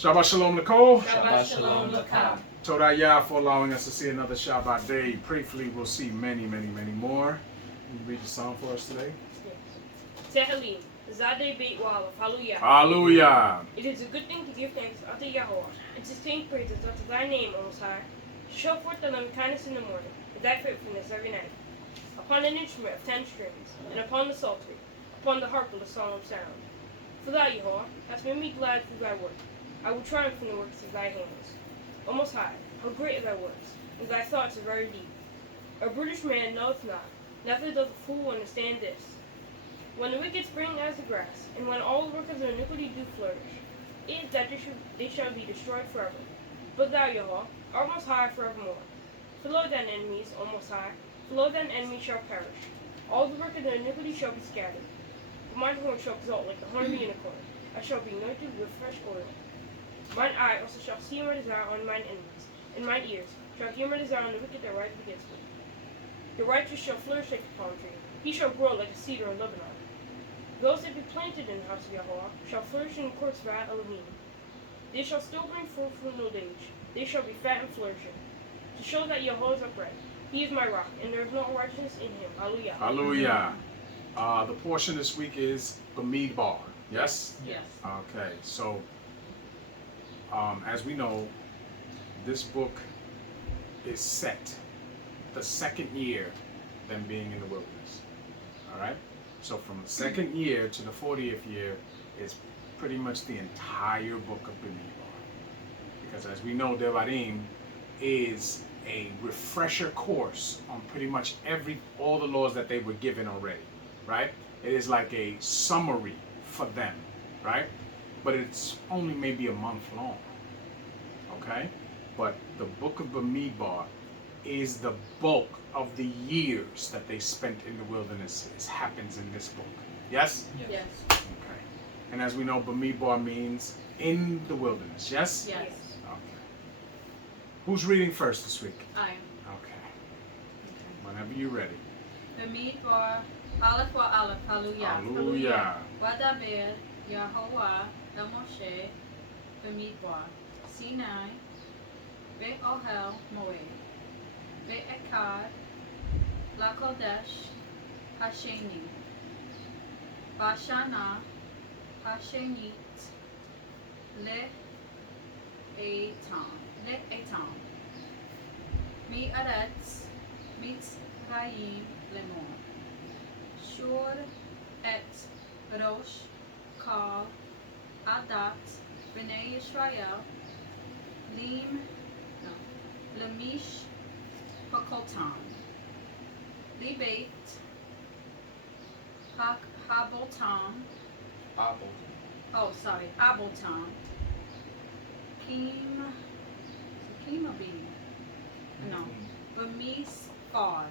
Shabbat Shalom, Nicole. Shabbat Shalom Lakam. Todah Yah for allowing us to see another Shabbat day. Prayfully, we'll see many, many, many more. Can you read the psalm for us today? Tehillim, Zadeh Beit Walaf, Hallelujah. Hallelujah. It is a good thing to give thanks unto Yahweh, and to sing praises unto thy name, O Most High. To show forth thy loving kindness in the morning, and thy faithfulness every night. Upon an instrument of 10 strings, and upon the psaltery, upon the harp with a solemn sound. For thou, Yahweh, hast made me glad through thy work. I will triumph in the works of thy hands. O Most High, how great are thy works, and thy thoughts are very deep. A brutish man knoweth not, neither doth a fool understand this. When the wicked spring as the grass, and when all the workers of iniquity do flourish, it is that they shall be destroyed forever. But thou, Yahweh, art most high forevermore. For lo thine enemies, O Most High, for lo thine enemies shall perish. All the workers of iniquity shall be scattered. But mine horn shall exalt like the horn of a unicorn. I shall be anointed with fresh oil. Mine eye also shall see my desire on mine enemies, and mine ears shall hear my desire on the wicked that rise against me. The righteous shall flourish like the palm tree. He shall grow like a cedar in Lebanon. Those that be planted in the house of Yahweh shall flourish in the courts of Elohim. They shall still bring forth from old age. They shall be fat and flourishing. To show that Yahweh is upright. He is my rock, and there is no righteousness in him. Hallelujah. Hallelujah. The portion this week is the meedbar. Yes? Yes. Okay, so as we know, this book is set the second year them being in the wilderness. All right? So from the second year to the 40th year is pretty much the entire book of Bemidbar. Because as we know, Devarim is a refresher course on pretty much all the laws that they were given already, right? It is like a summary for them, right? But it's only maybe a month long, okay? But the book of Bemidbar is the bulk of the years that they spent in the wilderness. It happens in this book. Yes? Yes. Okay. And as we know, Bemidbar means in the wilderness. Yes? Yes. Okay. Who's reading first this week? I am. Okay. Whenever you're ready. Meedbar, Aleph wa Aleph, Hallelujah. Hallelujah. Wadaber Yahovah el Moshe Bemidbar, Sinai, Be'ohel Moed, Be'ekad, Lakodesh, Hasheni, Bashana, Hashenit, Le'etam, Mi'aretz, Mitzrayim, Lemor, Shur et Rosh, Kal, Adat, Bnei Yisrael, Lemish, Hakotam, Libet, Habotam, Abotam, Kimabi, no, Bamis Far,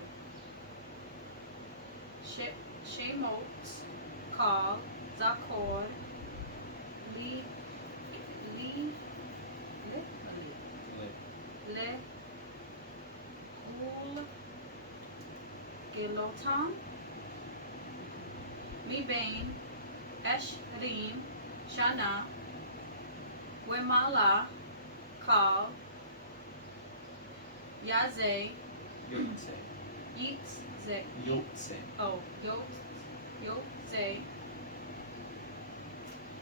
Shemot, Kal, Zakor, Le Ul Gilotam, Mibain, Eshrim, Shana, Wemala, Kal, Yaze, Yitze, oh, Yotze,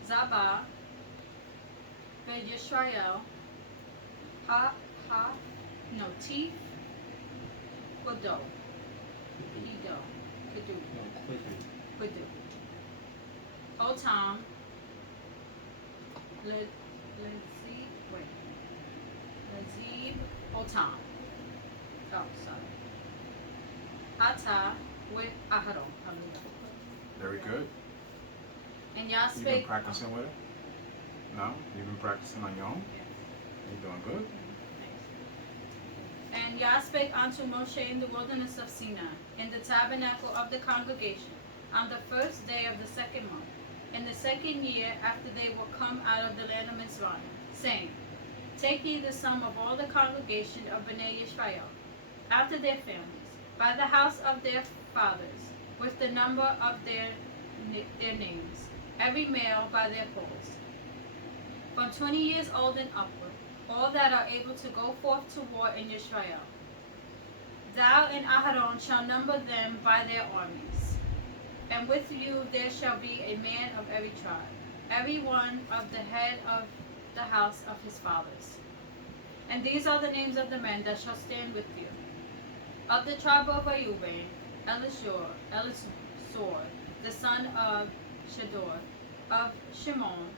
Zaba, Ben Yisrael, Tif, Quado, Quadu, Otam, Lezib, Otam. Oh, sorry. Ata with Aharon. Very good. And y'all You've been speak. practicing with it? No? You've been practicing on your own? You're doing good? And Yah spake unto Moshe in the wilderness of Sinai, in the tabernacle of the congregation, on the first day of the second month, in the second year after they were come out of the land of Mitzrayim, saying, Take ye the sum of all the congregation of Bnei Yisrael, after their families, by the house of their fathers, with the number of their names, every male by their poles. from 20 years old and upward, all that are able to go forth to war in Israel. Thou and Aharon shall number them by their armies. And with you there shall be a man of every tribe, every one of the head of the house of his fathers. And these are the names of the men that shall stand with you. Of the tribe of Reuben, Elizur, the son of Shedor, of Shimon,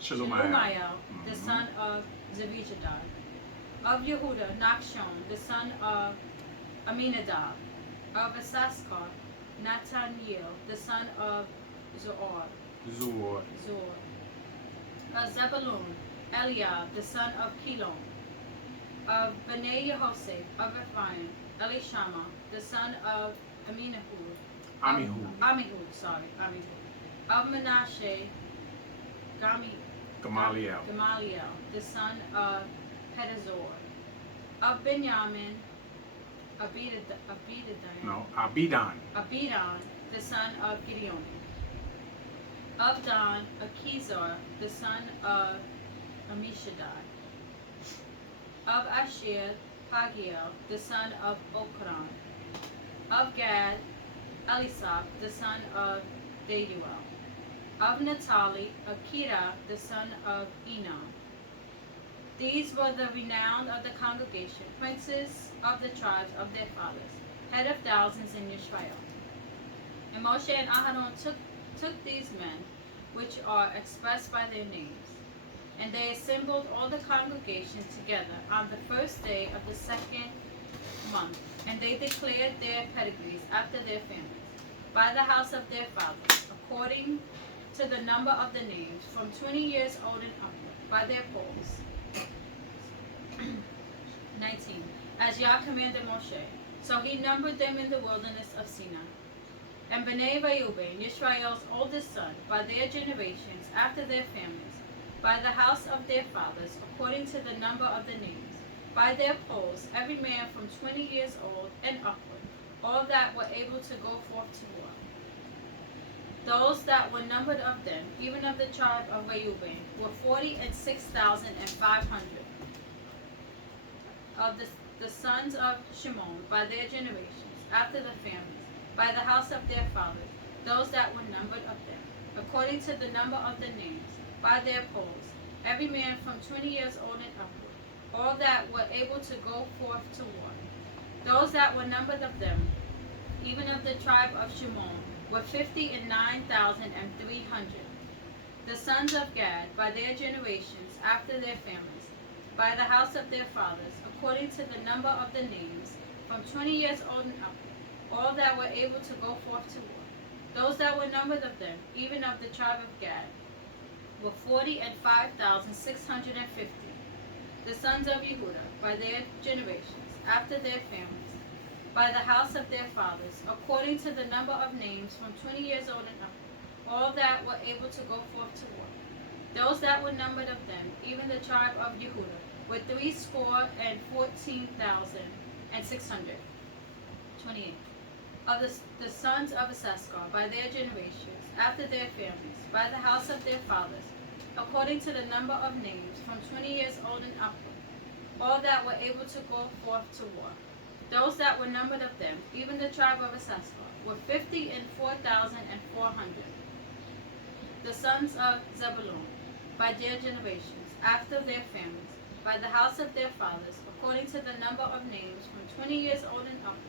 Shelumiel, the son of Zebijadai, of Yehuda, Nachshon, the son of Aminadab, of Issachar, Nathaniel, the son of Zor, of Zebulun, Eliab, the son of Kilon, of Bnei Yehosef, of Ephraim, Elishama, the son of Amihud, of Manasseh, Gamaliel. The son of Pedazor, of Benjamin, Abidan. the son of Gideon, of Dan, Achizar, the son of Ammishaddai, of Asher, Pagiel, the son of Okran, of Gad, Elisab, the son of Deduel, of Naphtali, Akira, the son of Enon. These were the renowned of the congregation, princes of the tribes of their fathers, head of thousands in Israel. And Moshe and Aharon took these men, which are expressed by their names, and they assembled all the congregation together on the first day of the second month, and they declared their pedigrees after their families, by the house of their fathers, according to the number of the names, from 20 years old and upward, by their polls. 19. As Yah commanded Moshe, so he numbered them in the wilderness of Sinai. And Bnei Reuben, Yisrael's oldest son, by their generations, after their families, by the house of their fathers, according to the number of the names, by their polls, every man from 20 years old and upward, all that were able to go forth to war. Those that were numbered of them, even of the tribe of Reuben, were 46,500. Of the sons of Shimon, by their generations, after the families, by the house of their fathers, those that were numbered of them, according to the number of the names, by their polls, every man from 20 years old and upward, all that were able to go forth to war. Those that were numbered of them, even of the tribe of Shimon, were 59,300. The sons of Gad, by their generations, after their families, by the house of their fathers, according to the number of the names, from 20 years old and upward, all that were able to go forth to war. Those that were numbered of them, even of the tribe of Gad, were 45,650. The sons of Yehuda, by their generations, after their families, by the house of their fathers, according to the number of names, from 20 years old and upward, all that were able to go forth to war. Those that were numbered of them, even the tribe of Yehuda, were 314,600. 28. Of the sons of Issachar, by their generations, after their families, by the house of their fathers, according to the number of names, from 20 years old and upward, all that were able to go forth to war. Those that were numbered of them, even the tribe of Issachar, were 54,400. The sons of Zebulun, by their generations, after their families, by the house of their fathers, according to the number of names, from 20 years old and upward,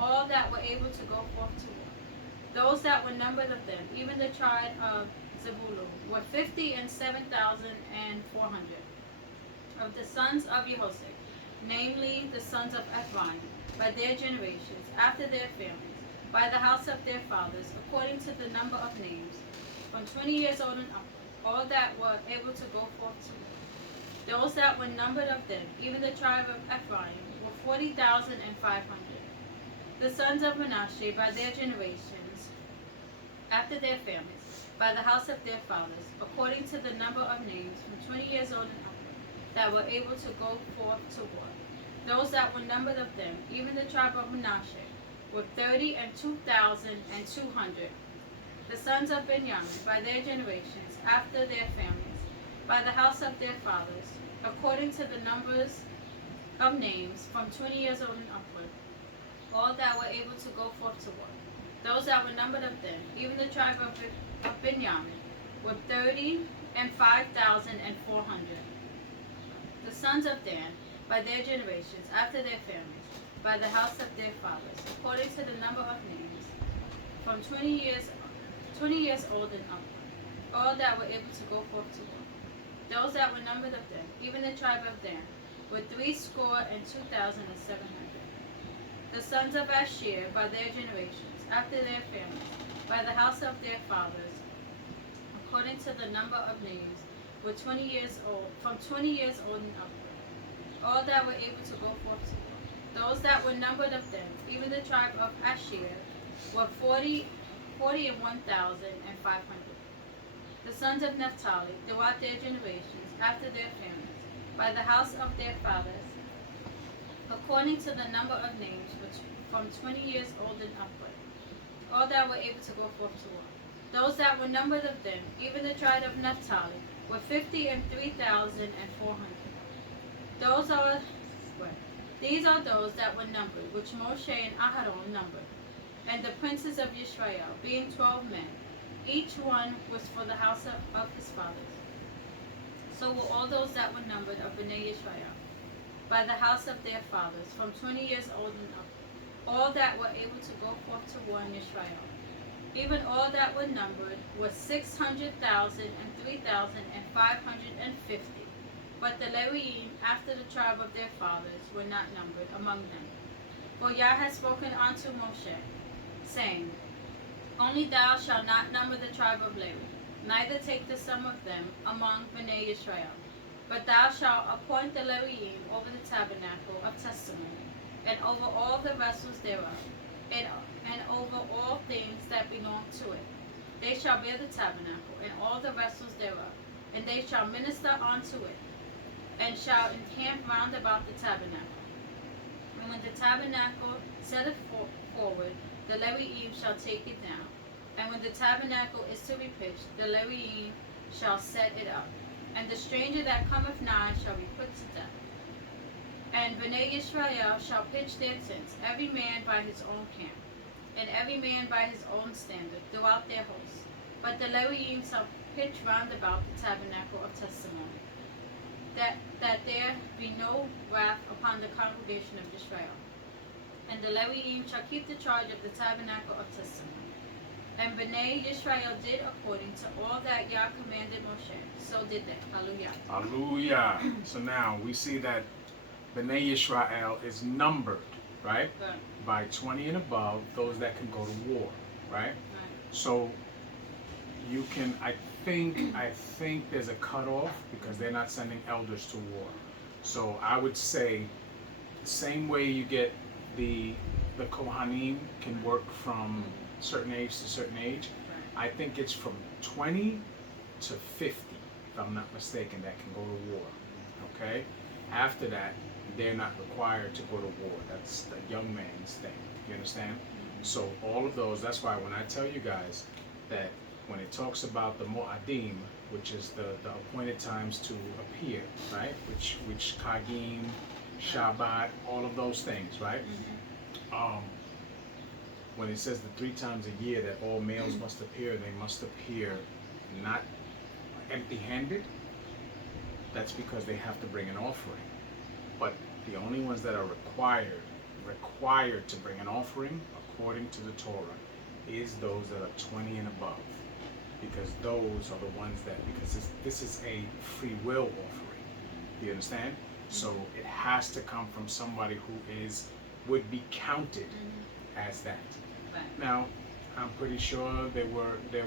all that were able to go forth to war. Those that were numbered of them, even the tribe of Zebulun, were 57,400. Of the sons of Yehosef, namely the sons of Ephraim, by their generations, after their families, by the house of their fathers, according to the number of names, from 20 years old and upward, all that were able to go forth to war. Those that were numbered of them, even the tribe of Ephraim, were 40,500. The sons of Manasseh, by their generations, after their families, by the house of their fathers, according to the number of names, from 20 years old and upward, that were able to go forth to war. Those that were numbered of them, even the tribe of Manasseh, were 32,200. The sons of Benjamin, by their generations, after their families, by the house of their fathers, according to the numbers of names, from 20 years old and upward, all that were able to go forth to war. Those that were numbered of them, even the tribe of Benjamin, were 35,400. The sons of Dan, by their generations, after their families, by the house of their fathers, according to the number of names, from 20 years old and upward, all that were able to go forth to war. Those that were numbered of them, even the tribe of Dan, were 62,700. The sons of Asher, by their generations, after their families, by the house of their fathers, according to the number of names, were 20 years old, from 20 years old and upward, all that were able to go forth to war. Those that were numbered of them, even the tribe of Asher, were 41,500. The sons of Naphtali, throughout their generations, after their families, by the house of their fathers, according to the number of names, which from 20 years old and upward, all that were able to go forth to war. Those that were numbered of them, even the tribe of Naphtali, were 53,400. These are those that were numbered, which Moshe and Aharon numbered, and the princes of Israel, being 12 men. Each one was for the house of his fathers. So were all those that were numbered of Bnei Israel, by the house of their fathers, from 20 years old and up, all that were able to go forth to war in Israel. Even all that were numbered was 600,000 and 3,550. But the Leviim, after the tribe of their fathers, were not numbered among them. For Yah had spoken unto Moshe, saying, Only thou shalt not number the tribe of Levi, neither take the sum of them among Bnei Israel. But thou shalt appoint the Leviim over the tabernacle of testimony, and over all the vessels thereof, and over all things that belong to it. They shall bear the tabernacle, and all the vessels thereof, and they shall minister unto it, and shall encamp round about the tabernacle. And when the tabernacle setteth forward, the Leviim shall take it down. And when the tabernacle is to be pitched, the Leviim shall set it up. And the stranger that cometh nigh shall be put to death. And Bnei Israel shall pitch their tents, every man by his own camp, and every man by his own standard, throughout their hosts. But the Leviim shall pitch round about the tabernacle of testimony, that there be no wrath upon the congregation of Israel. And the Leviim shall keep the charge of the tabernacle of testimony. And Bnei Israel did according to all that Yah commanded Moshe. So did they. Hallelujah. Hallelujah. So now we see that Bnei Israel is numbered, right? Good. By 20 and above, those that can go to war, right? Right. So you can, I think there's a cutoff because they're not sending elders to war. So I would say the same way you get the Kohanim can work from certain age to certain age. Right. I think it's from 20 to 50, if I'm not mistaken, that can go to war. Okay? After that, they're not required to go to war. That's the young man's thing. You understand? So all of those, that's why when I tell you guys that when it talks about the Mo'adim, which is the appointed times to appear, right? Which Kagim, Shabbat, all of those things, right? When it says the 3 times a year that all males must appear, they must appear not empty-handed. That's because they have to bring an offering. But the only ones that are required to bring an offering according to the Torah is those that are 20 and above, because those are the ones that, because this is a free will offering. Do you understand? So it has to come from somebody who would be counted as that. Right. Now, I'm pretty sure there were the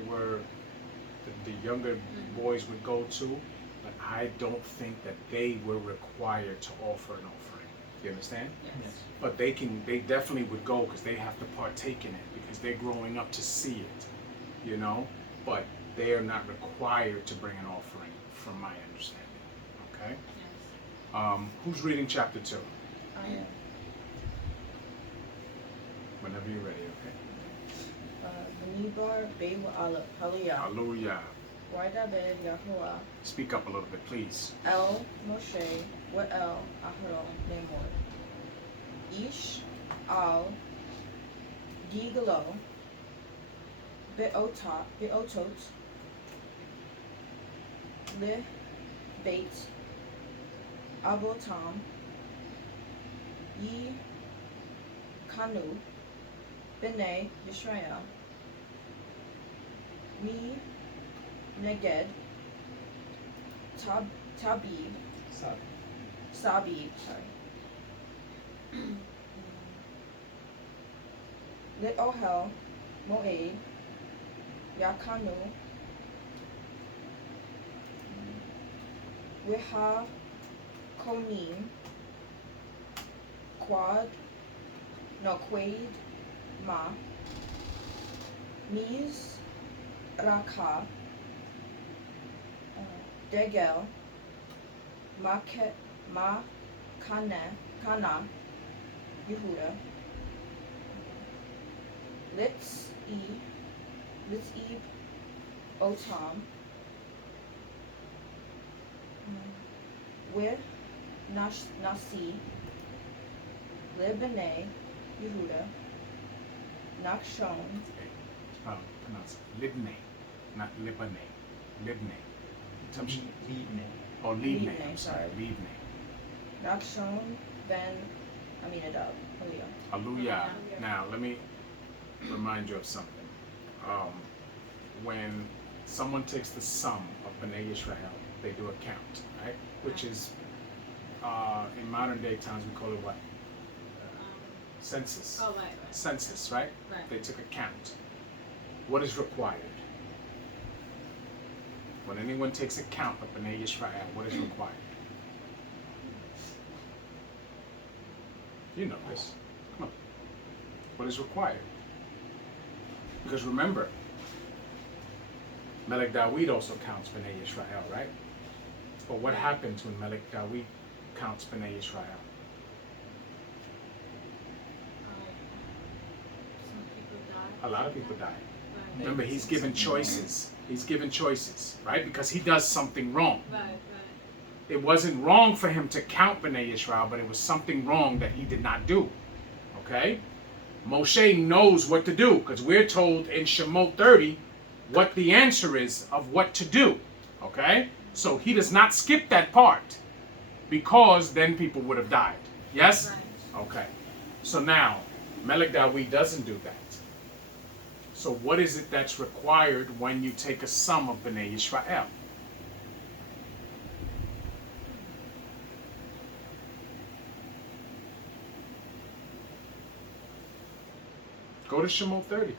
younger boys would go to, but I don't think that they were required to offer an offering. You understand? Yes. But they definitely would go because they have to partake in it because they're growing up to see it, you know. But they are not required to bring an offering, from my understanding. Okay. Yes. Who's reading chapter 2? I am. Whenever you're ready. Okay. meedbar Aleph. Hallelujah. Hallelujah. Wa'adabed Yahuwah Speak up a little bit, please. El Moshe Wa'el Aharon Lemor Ish Al Gigalo Beotot Le Beit Avotam Yi Kanu B'nai Yisrael Mi Neged Tabib Sabib, Lit Ohel Moed Yakanu Wiha Konim Quad Quaid Ma Miz Raka Degel Kana Yehuda Litzib Otam with Nasi Libane Yehuda Nakshon Pronounce it. Libne, not Libane. Libne. Libne. Oh, Libne. Libne, I'm sorry. sorry. Libne. Nakshon Ben Aminadab. Hallelujah. Hallelujah. Hallelujah. Now, let me remind you of something. When someone takes the sum of Bnei Israel, they do a count, right? Which is, in modern day times, we call it what? Census. Oh, right. Census, right? Right. They took a count. What is required? When anyone takes a count of Bnei Israel, what is required? You know this. Come on. What is required? Because remember, Melech Dawid also counts Bnei Israel, right? But what happens when Melech Dawid counts Bnei Israel? Some people die. A lot of people die. Right. Remember, he's given choices. He's given choices, right? Because he does something wrong. Right. It wasn't wrong for him to count Bnei Israel, but it was something wrong that he did not do. Okay? Moshe knows what to do, because we're told in Shemot 30 what the answer is of what to do. Okay? So he does not skip that part, because then people would have died. Yes? Right. Okay. So now, Melech Dawid doesn't do that. So what is it that's required when you take a sum of Bnei Israel? Go to Shemot 30.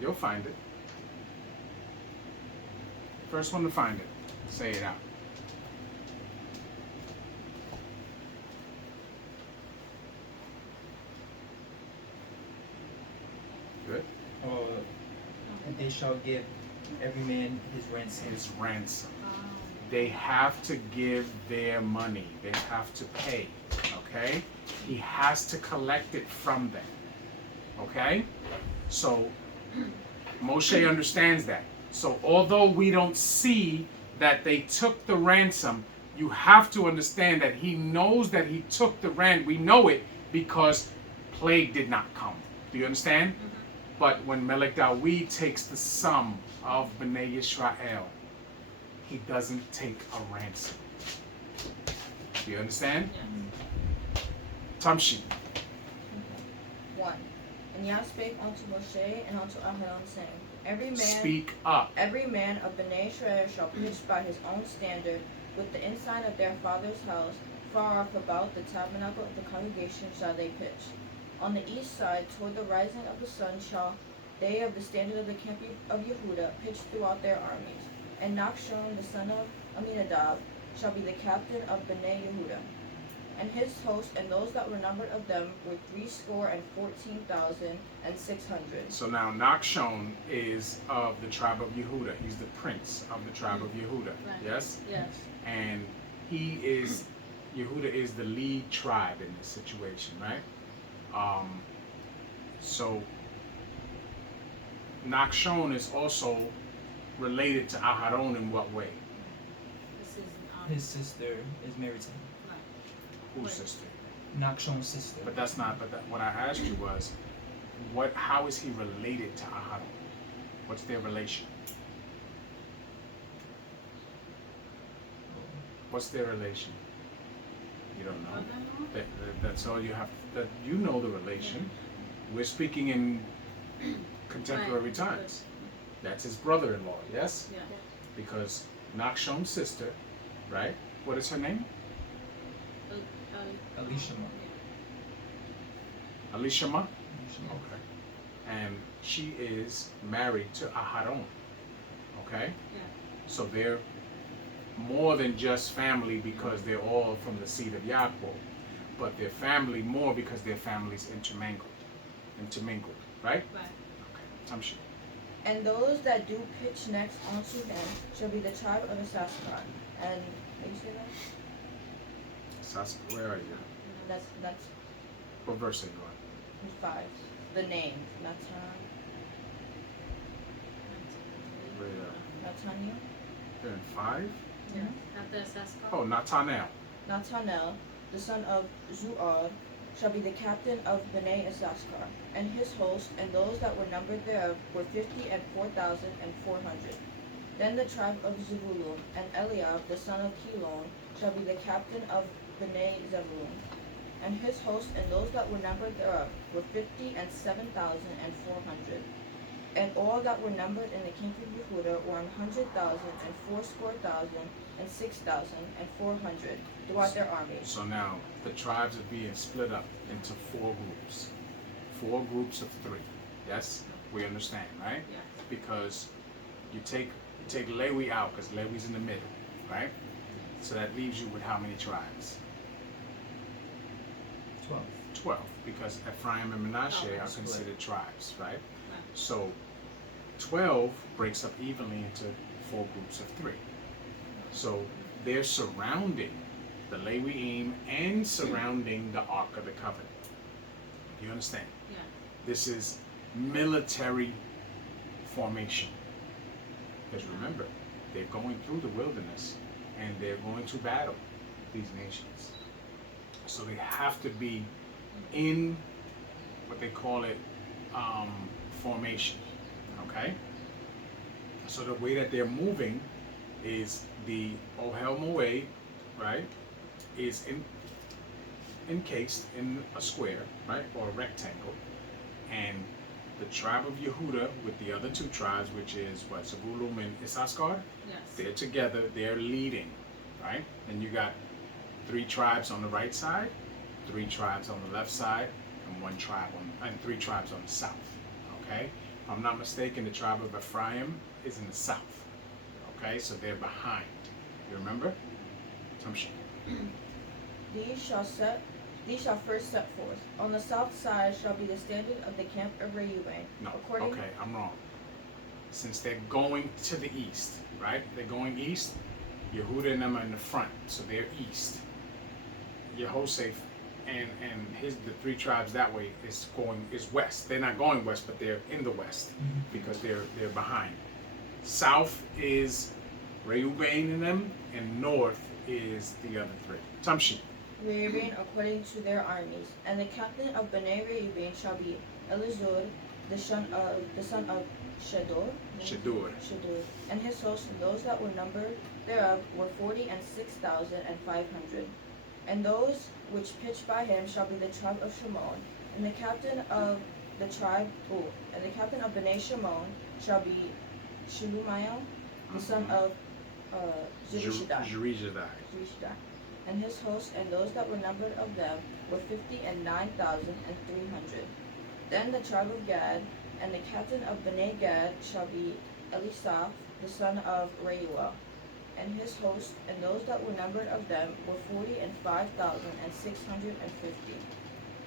You'll find it. First one to find it. Say it out. Good. And they shall give every man his ransom. His ransom. They have to give their money. They have to pay. Okay? He has to collect it from them. Okay? So Moshe understands that. So although we don't see that they took the ransom, you have to understand that he knows that he took the ransom. We know it because plague did not come. Do you understand? Mm-hmm. But when Melech Dawid takes the sum of Bnei Israel, he doesn't take a ransom. Do you understand? Yes. Tamshi. 1. And Yah spake unto Moshe and unto Aharon, saying, Speak up. Every man of Bnei Israel shall pitch by his own standard with the ensign of their father's house, far off about the tabernacle of the congregation shall they pitch. On the east side, toward the rising of the sun, shall they of the standard of the camp of Yehuda pitch throughout their armies. And Nachshon, the son of Aminadab, shall be the captain of Bnei Yehuda. And his host and those that were numbered of them were 314,600. So now Nachshon is of the tribe of Yehuda. He's the prince of the tribe of Yehuda. Right. Yes? Yes. And Yehuda is the lead tribe in this situation, right? So Nachshon is also related to Aharon in what way? This is His sister is married to him. Whose Right. sister? Nachshon's sister. But that's not. But what I asked you was, what? How is he related to Aharon? What's their relation? What's their relation? You don't know. brother-in-law? That's all you have. That you know the relation. We're speaking in contemporary Right. times. That's his brother-in-law. Yes, Yeah. because Nachshon's sister, right? What is her name? Elishama. Elishama. Elishama. Okay. And she is married to Aharon. Okay? Yeah. So they're more than just family because they're all from the seed of Yaakov, but they're family more because their families intermingled, right? Right. Tamshi. And those that do pitch next unto him shall be the tribe of Issachar. And how you say that? Where are you? That's What verse are you on? 5. The name. Natan. Nathaniel. You're in 5? Yeah. After Issachar. Oh, Natanel. Nathanael, the son of Zuar, shall be the captain of Bnei Issachar, and his host, and those that were numbered thereof were 50,004,400. Then the tribe of Zebulun, and Eliab, the son of Helon, shall be the captain of Bnei Zebulun, and his host, and those that were numbered thereof were 57,400. And all that were numbered in the camp of Yehudah were 100,000 and 60,000 and 6,400 throughout their armies. So now the tribes are being split up into 4 groups. 4 groups of 3. Yes? We understand, right? Yeah. Because you take Lewi out because Lewi's in the middle, right? So that leaves you with how many tribes? 12. 12, because Ephraim and Manasseh Oh, are split. considered tribes, right? Right. So 12 breaks up evenly into 4 groups of 3. So they're surrounding the Lewiim and surrounding the Ark of the Covenant. You understand? Yeah. This is military formation. Because remember, they're going through the wilderness and they're going to battle these nations. So they have to be in what they call it formation. Okay? So the way that they're moving is the Ohel Moed, right, is encased in a square, right, or a rectangle, and the tribe of Yehudah with the other 2 tribes, which is what, Zebulun and Issachar, Yes. they're together, they're leading, right? And you got 3 tribes on the right side, 3 tribes on the left side, and 3 tribes on the south. Okay? If I'm not mistaken, the tribe of Ephraim is in the south. Okay, so they're behind. You remember? Tamshi. These shall first set forth. On the south side shall be the standard of the camp of Reuben. No. According Okay, I'm wrong. Since they're going to the east, right? They're going east. Yehudah and them are in the front, so they're east. Yehoseph and the 3 tribes that way is west. They're not going west, but they're in the west because they're behind. South is Reuben and them, and north is the other 3. Tamshi. Reuben according to their armies. And the captain of Bnei Reuben shall be Elizur, the son of Shedor. Shadur. And his host, and those that were numbered thereof were 46,500. And those which pitched by him shall be the tribe of Shimon. And the captain of Bnei Shimon shall be Shelumiel, the son of Zurishaddai. Jerizadai. And his host, and those that were numbered of them were 59,300. Then the tribe of Gad, and the captain of Bnei Gad shall be Elisaph, the son of Reuel. And his host, and those that were numbered of them were 45,650.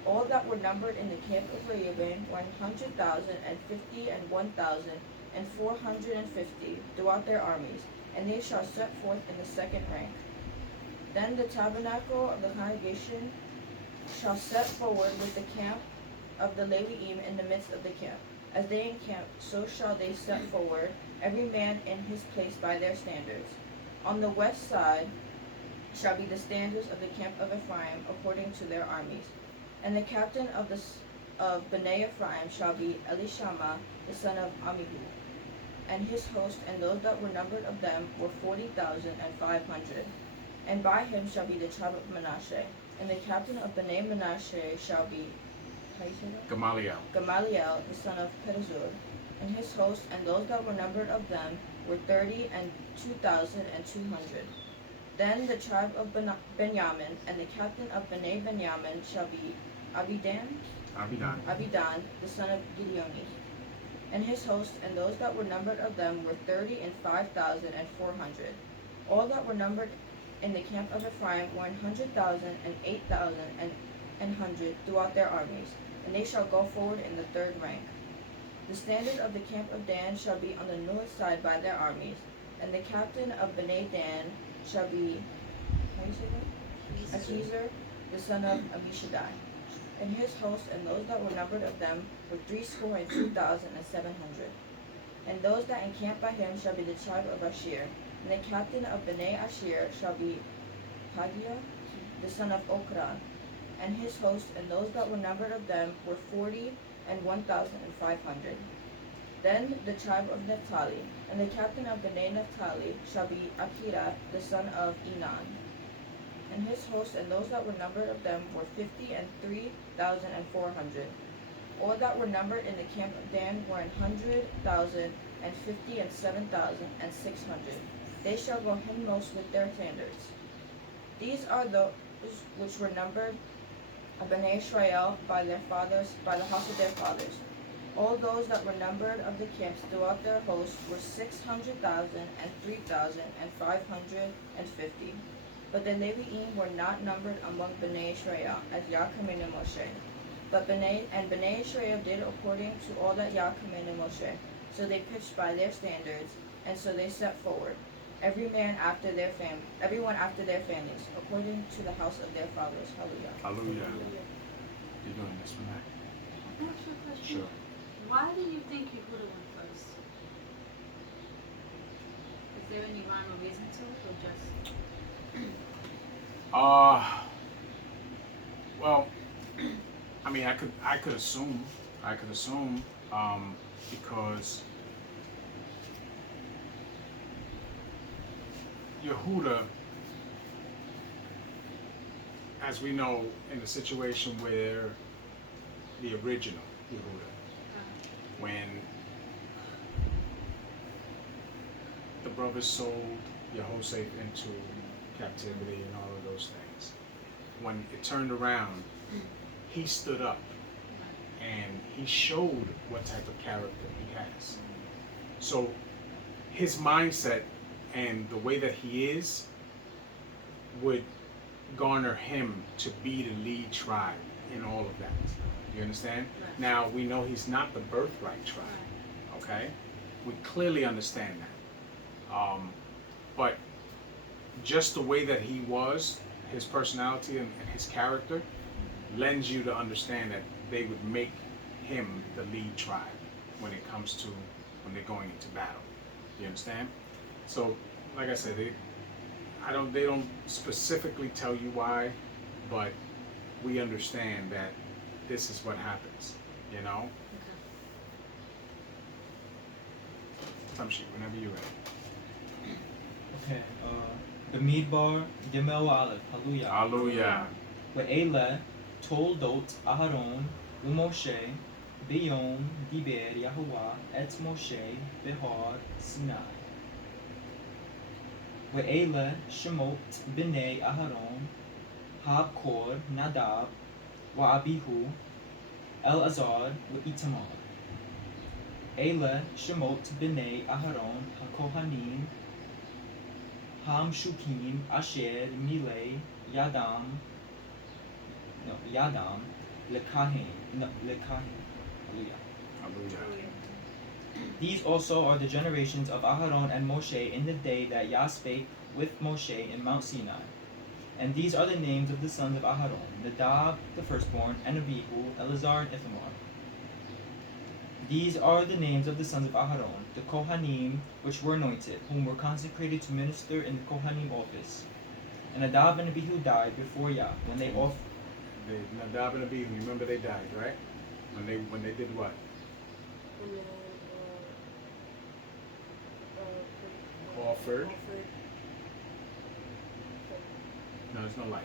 All that were numbered in the camp of Reuben were 100,000 and 50 and 1,450 throughout their armies, and they shall set forth in the second rank. Then the tabernacle of the congregation shall set forward with the camp of the Leviim in the midst of the camp, As they encamp, so shall they set forward, every man in his place by their standards. On the west side shall be the standards of the camp of Ephraim according to their armies. And the captain of Bnei Ephraim shall be Elishama the son of Amihud. And his host and those that were numbered of them were 40,500. And by him shall be the tribe of Manasseh. And the captain of Bnei Manasseh shall be, how you say that? Gamaliel the son of Pedazur. And his host and those that were numbered of them were 32,200. Then the tribe of Benjamin, and the captain of Bnei Benjamin shall be Abidan the son of Gideoni. And his host and those that were numbered of them were 35,400. All that were numbered in the camp of Ephraim were 100,000 and 8,000 and 100 throughout their armies, and they shall go forward in the third rank. The standard of the camp of Dan shall be on the north side by their armies, and the captain of Bnei Dan shall be, how do you say that? Achiezer, the son of Abishadai. And his host and those that were numbered of them were 32,700. And those that encamp by him shall be the tribe of Asher. And the captain of Bnei Asher shall be Pagiah, the son of Okran. And his host and those that were numbered of them were 41,500. Then the tribe of Naphtali, and the captain of Bnei Naphtali shall be Akira, the son of Enan. And his host and those that were numbered of them were 53,400. All that were numbered in the camp of Dan were 100,000 and 7,600. They shall go hindmost with their standards. These are those which were numbered of Bnei Israel by their fathers, by the house of their fathers. All those that were numbered of the camps throughout their hosts were 600,000 and 3,550. But the Leviim were not numbered among Bnei Israel, as Yah commanded Moshe. But Bnei Israel did according to all that Yah commanded Moshe. So they pitched by their standards, and so they set forward, everyone after their families, according to the house of their fathers. Hallelujah. Hallelujah. You're doing this one, Can I ask you a question? Sure. Why do you think Yehuda went first? Is there any rhyme or reason to it, or just? Well, I mean, I could assume, because Yehuda, as we know, in the situation where the original Yehuda, when the brothers sold Yehoshaphat into captivity and all of those things, when it turned around, he stood up and he showed what type of character he has. So his mindset and the way that he is would garner him to be the lead tribe in all of that. You understand? Right. Now, we know he's not the birthright tribe, okay? We clearly understand that. But just the way that he was, his personality and his character, lends you to understand that they would make him the lead tribe when it comes to when they're going into battle. You understand? So, like I said, they don't specifically tell you why, but we understand that this is what happens, you know? Tamshi, whenever you're ready. Okay, the meedbar, Gimel Aleph, Hallelujah. Hallelujah. Ve'ele toldot Aharon u'Moshe biyom diber Yahuwah et Moshe behar Sinai. Ve'ele shemot b'nei Aharon Habkor Nadab wa'Abihu Elazar ve'itamar. Ele shemot b'nei Aharon haKohanim Ham Shukim Asher Milei Yadam Lekahin. Hallelujah. Hallelujah. These also are the generations of Aharon and Moshe in the day that Yah spake with Moshe in Mount Sinai. And these are the names of the sons of Aharon, Nadab the firstborn, and Abihu, Elazar, and Ithamar. These are the names of the sons of Aharon, the Kohanim, which were anointed, whom were consecrated to minister in the Kohanim office. And Nadab and Abihu died before Yah when they off. Nadab and Abihu, remember they died, right? When they did what? And then, Offered. No, there's no like.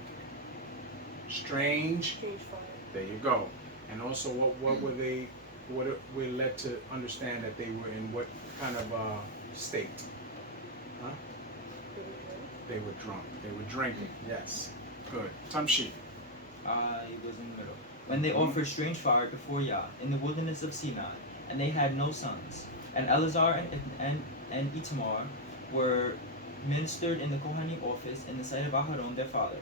Strange. Strange fire. There you go. And also, what were they? What we're led to understand that they were in what kind of state? Huh? They were drunk. They were drinking. Yes. Good. Tamshi. I was in the middle. When they offered strange fire before Yah in the wilderness of Sinai, and they had no sons, and Eleazar and Itamar were ministered in the Kohanim office in the sight of Aharon their father.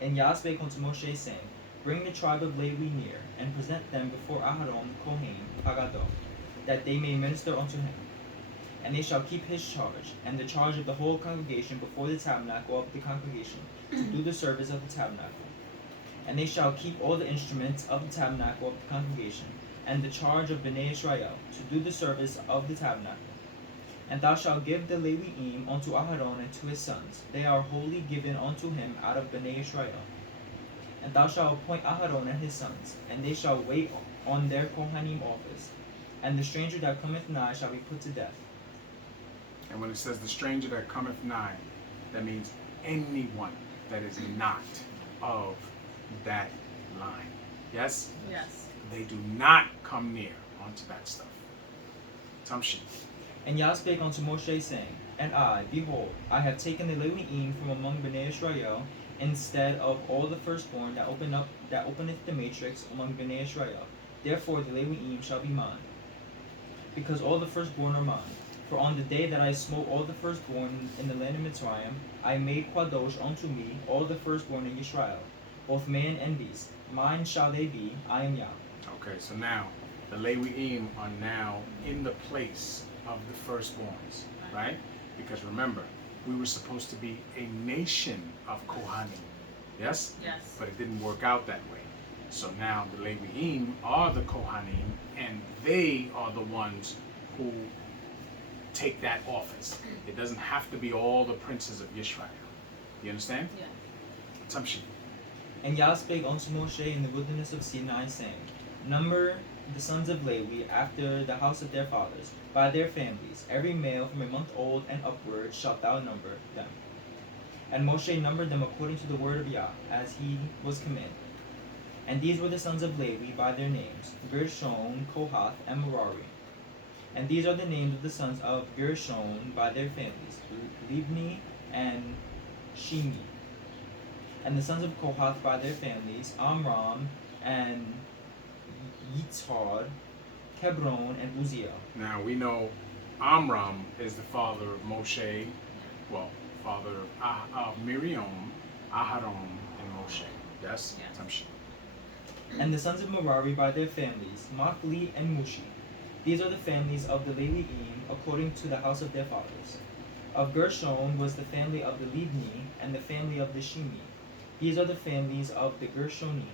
And Yah spake unto Moshe, saying, Bring the tribe of Levi near, and present them before Aharon the Kohen Haggadah, that they may minister unto him. And they shall keep his charge, and the charge of the whole congregation before the tabernacle of the congregation, to do the service of the tabernacle. And they shall keep all the instruments of the tabernacle of the congregation, and the charge of Bnei Israel, to do the service of the tabernacle. And thou shalt give the Leviim unto Aharon and to his sons. They are wholly given unto him out of Bnei Israel. And thou shalt appoint Aharon and his sons, and they shall wait on their Kohanim office. And the stranger that cometh nigh shall be put to death. And when it says the stranger that cometh nigh, that means anyone that is not of that line. Yes? Yes. They do not come near onto that stuff. Tamshi. And Yah spake unto Moshe, saying, And I, behold, I have taken the Leviim from among Bnei Israel, instead of all the firstborn that openeth the matrix among Bnei Israel. Therefore the Leviim shall be mine, because all the firstborn are mine. For on the day that I smote all the firstborn in the land of Mitzrayim, I made Kadosh unto me all the firstborn in Israel, both man and beast. Mine shall they be, I am Yah. Okay, so now the Leviim are now in the place of the firstborns, right? Because remember, we were supposed to be a nation of Kohanim, yes? Yes. But it didn't work out that way. So now the Leviim are the Kohanim, and they are the ones who take that office. It doesn't have to be all the princes of Israel. You understand? Yeah. Tamshi. And Yah spake unto Moshe in the wilderness of Sinai, saying, Number the sons of Levi after the house of their fathers, by their families, every male from a month old and upward shalt thou number them. And Moshe numbered them according to the word of Yah, as he was commanded. And these were the sons of Levi by their names, Gershon, Kohath, and Merari. And these are the names of the sons of Gershon by their families, Libni and Shimi. And the sons of Kohath by their families, Amram and Yitzhar, Hebron, and Uzziel. Now we know Amram is the father of Moshe, well, father of Miriam, Aharon, and Moshe. Yes? Yes. Tamshi. And the sons of Merari by their families, Machli and Mushi. These are the families of the Leviim according to the house of their fathers. Of Gershon was the family of the Libni and the family of the Shimi. These are the families of the Gershoni.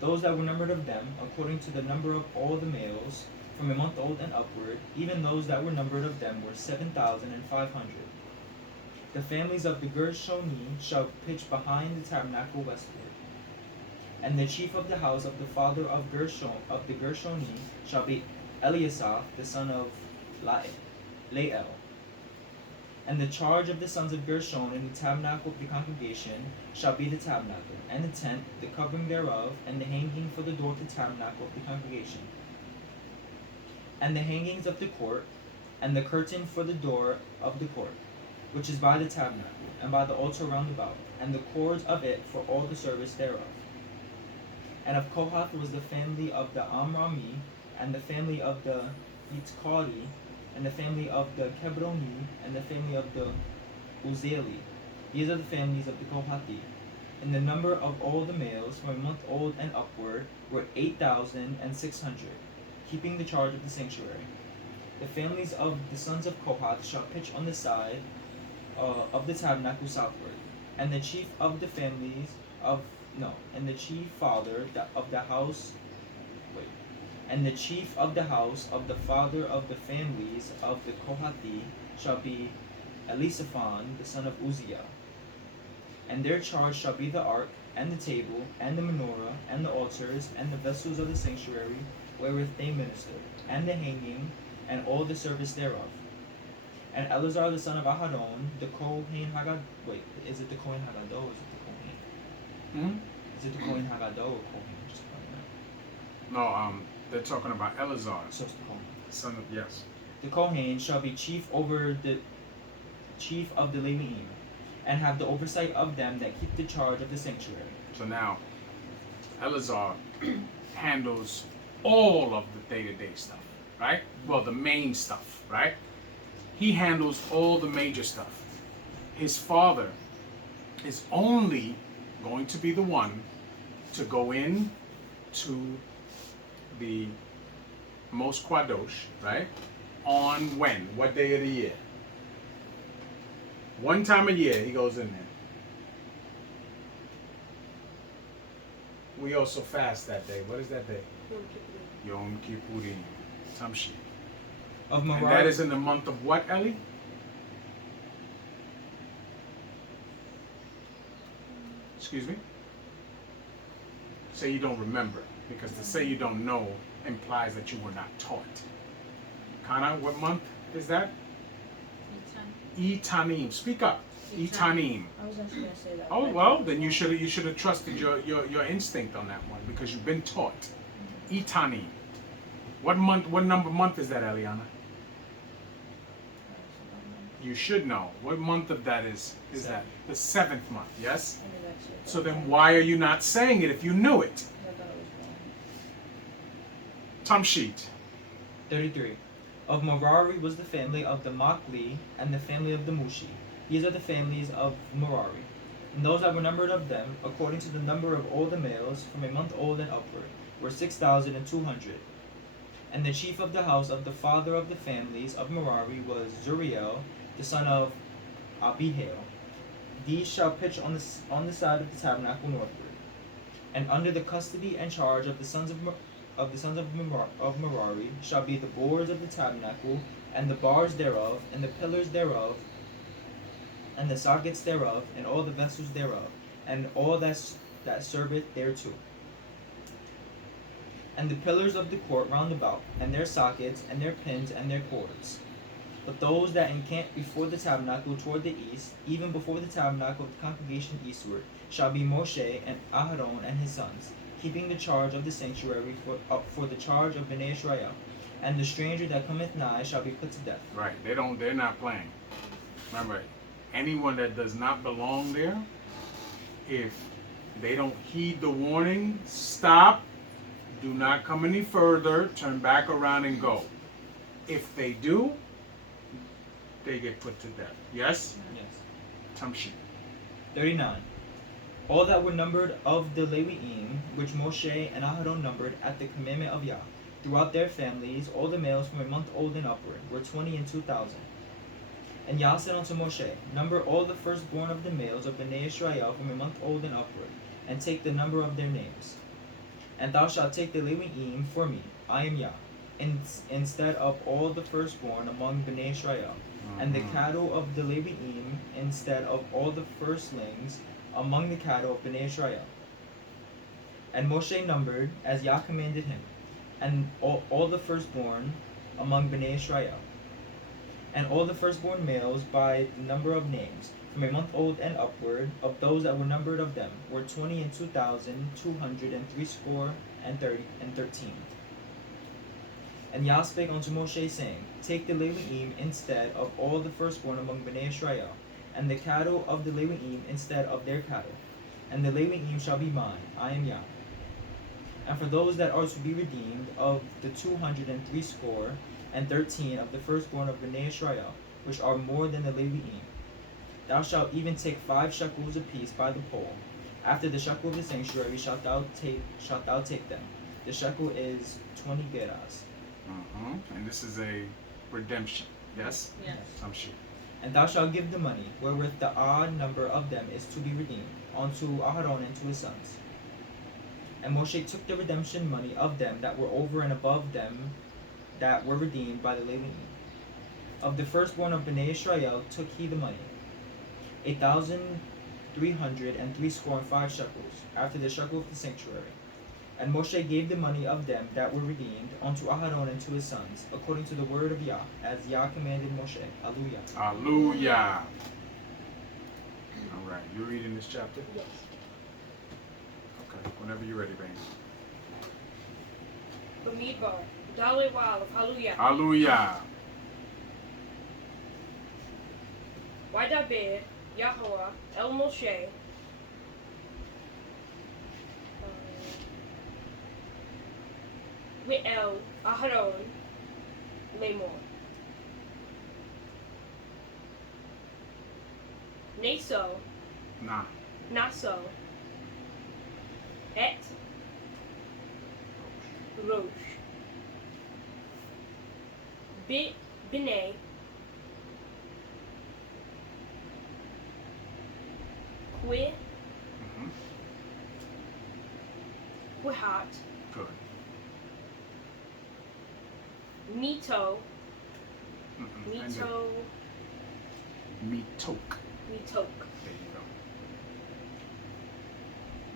Those that were numbered of them, according to the number of all the males, from a month old and upward, even those that were numbered of them were 7,500. The families of the Gershoni shall pitch behind the tabernacle westward. And the chief of the house of the father of the Gershoni shall be Eliasaph, the son of Lael. And the charge of the sons of Gershon in the tabernacle of the congregation shall be the tabernacle, and the tent, the covering thereof, and the hanging for the door of the tabernacle of the congregation, and the hangings of the court, and the curtain for the door of the court, which is by the tabernacle, and by the altar round about, and the cords of it for all the service thereof. And of Kohath was the family of the Amrami, and the family of the Yitzchari, and the family of the Kebroni, and the family of the Uzzieli. These are the families of the Kohathi. And the number of all the males from a month old and upward were 8,600, keeping the charge of the sanctuary. The families of the sons of Kohath shall pitch on the side of the tabernacle southward, and the chief of the families of and the chief father of the house. And the chief of the house of the father of the families of the Kohathi shall be Elisaphan the son of Uzziah. And their charge shall be the ark, and the table, and the menorah, and the altars, and the vessels of the sanctuary, wherewith they minister, and the hanging, and all the service thereof. And Eleazar the son of Ahadon, the Kohen Hagad. Wait, is it the Kohen Hagado or is it the Kohen? Is it the Kohen Hagado or Kohen? Just No, they're talking about Eleazar, so it's the Kohen. son of, yes. The Kohen shall be chief over the chief of the Leviim, and have the oversight of them that keep the charge of the sanctuary. So now, Eleazar handles all of the day-to-day stuff, right? Well, the main stuff, right? He handles all the major stuff. His father is only going to be the one to go in to the most Kwadosh, right? On when? What day of the year? One time a year he goes in there. We also fast that day. What is that day? Yom Kippurim. Tamshi. Of And that Merari, is in the month of what, Ellie? Excuse me? Say you don't remember, because to say you don't know implies that you were not taught. Kana, what month is that? Etanim. Speak up. Etanim. I was actually gonna say that. Oh well, then you should have trusted your instinct on that one because you've been taught. Etanim. What month? What number month is that, Eliana? You should know. What month of that is that? The 7th month. Yes. So then why are you not saying it if you knew it? I thought it was wrong. Tamshit. 33. Of Merari was the family of the Machli, and the family of the Mushi. These are the families of Merari. And those that were numbered of them, according to the number of all the males, from a month old and upward, were 6,200. And the chief of the house of the father of the families of Merari was Zuriel, the son of Abihail. These shall pitch on the side of the tabernacle northward. And under the custody and charge of the sons of Merari shall be the boards of the tabernacle, and the bars thereof, and the pillars thereof, and the sockets thereof, and all the vessels thereof, and all that serveth thereto. And the pillars of the court round about, and their sockets, and their pins, and their cords. But those that encamp before the tabernacle toward the east, even before the tabernacle of the congregation eastward, shall be Moshe and Aharon and his sons, keeping the charge of the sanctuary for the charge of Bnei Israel. And the stranger that cometh nigh shall be put to death. Right. They're not playing. Remember, anyone that does not belong there, if they don't heed the warning, stop, do not come any further, turn back around and go. If they do, they get put to death. Yes? Yes. Tamshi. 39. All that were numbered of the Leviim, which Moshe and Aharon numbered at the commandment of Yah, throughout their families, all the males from a month old and upward, were 22,000. And Yah said unto Moshe, Number all the firstborn of the males of Bnei Israel from a month old and upward, and take the number of their names. And thou shalt take the Leviim for me, I am Yah, instead of all the firstborn among Bnei Israel, and the cattle of the Leviim instead of all the firstlings among the cattle of Bnei Israel. And Moshe numbered, as Yah commanded him, and all the firstborn among Bnei Israel, and all the firstborn males by the number of names, from a month old and upward, of those that were numbered of them, were 22,213. And Yah spake unto Moshe, saying, Take the Leviim instead of all the firstborn among Bnei Israel, and the cattle of the Leviim instead of their cattle. And the Leviim shall be mine, I am Yah. And for those that are to be redeemed, of the 213 of the firstborn of Bnei Israel, which are more than the Leviim, thou shalt even take 5 shekels apiece by the pole. After the shekel of the sanctuary shalt thou take them. The shekel is 20 gerahs. And this is a redemption. Yes? Yes. Tamshi. And thou shalt give the money, wherewith the odd number of them is to be redeemed, unto Aharon and to his sons. And Moshe took the redemption money of them that were over and above them that were redeemed by the Leviim. Of the firstborn of Bnei Israel took he the money, 1,365 shekels, after the shekel of the sanctuary. And Moshe gave the money of them that were redeemed unto Aharon and to his sons, according to the word of Yah, as Yah commanded Moshe. Hallelujah. Hallelujah. All right, you reading this chapter? Yes. Okay, whenever you're ready, baby. Meedbar, Dalai Wal of Hallelujah. Hallelujah. Waidaber, Yahweh, El Moshe. With El Aharon, Lemor. Naso, Nah. Naso, Et, Rosh. B'nai, Qui, Mm-hmm. Quihat, Good. Mito, Mm-mm. And Mito, then Mitok. Mitok. There you go.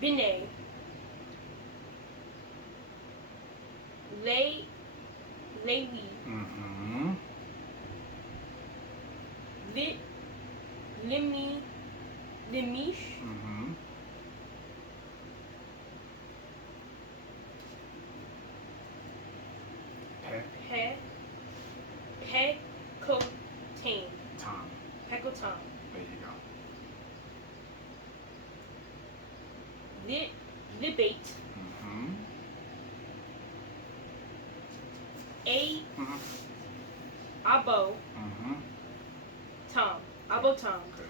B'nai, Lewi, Mm-hmm. Limish, Mm-hmm. Pekotain, Tom. Pekotan, There you go. Libate, Mm-hmm. Mm-hmm. Abo, Mm-hmm. Tom, Abo Tom, Good.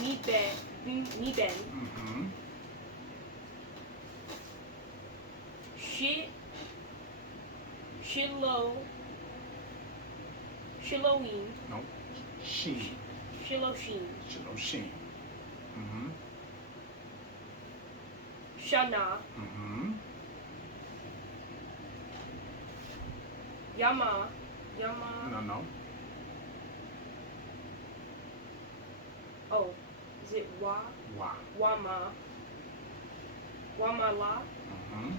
Me Ben, Mm-hmm. Shiloim, No. Sheen. Shiloshim, Sheen. Mm-hmm. Shana, Mm-hmm. Yama, No. oh, is it Wah. Wamala, Mm-hmm.